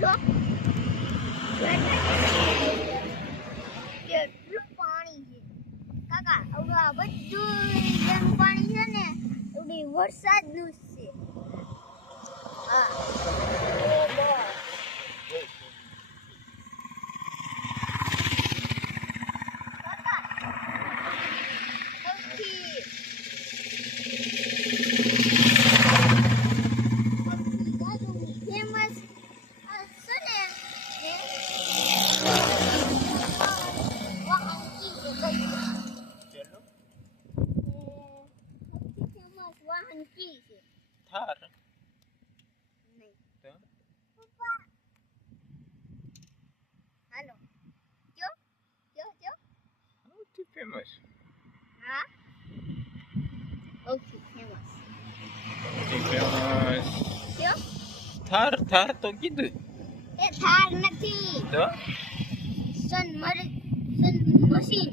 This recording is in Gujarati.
જો કેટલું પાણી છે કાકા. આવડું આ બધું જેમ પાણી છે ને એવડી વરસાદનું જ છે. હા થાર નહીં તો પપ્પા હાલો જો જો જો સૌથી ફેમસ હા ઓકે ફેમસ જો થાર થાર તો કીધું એ થાર નથી તો સન મશીન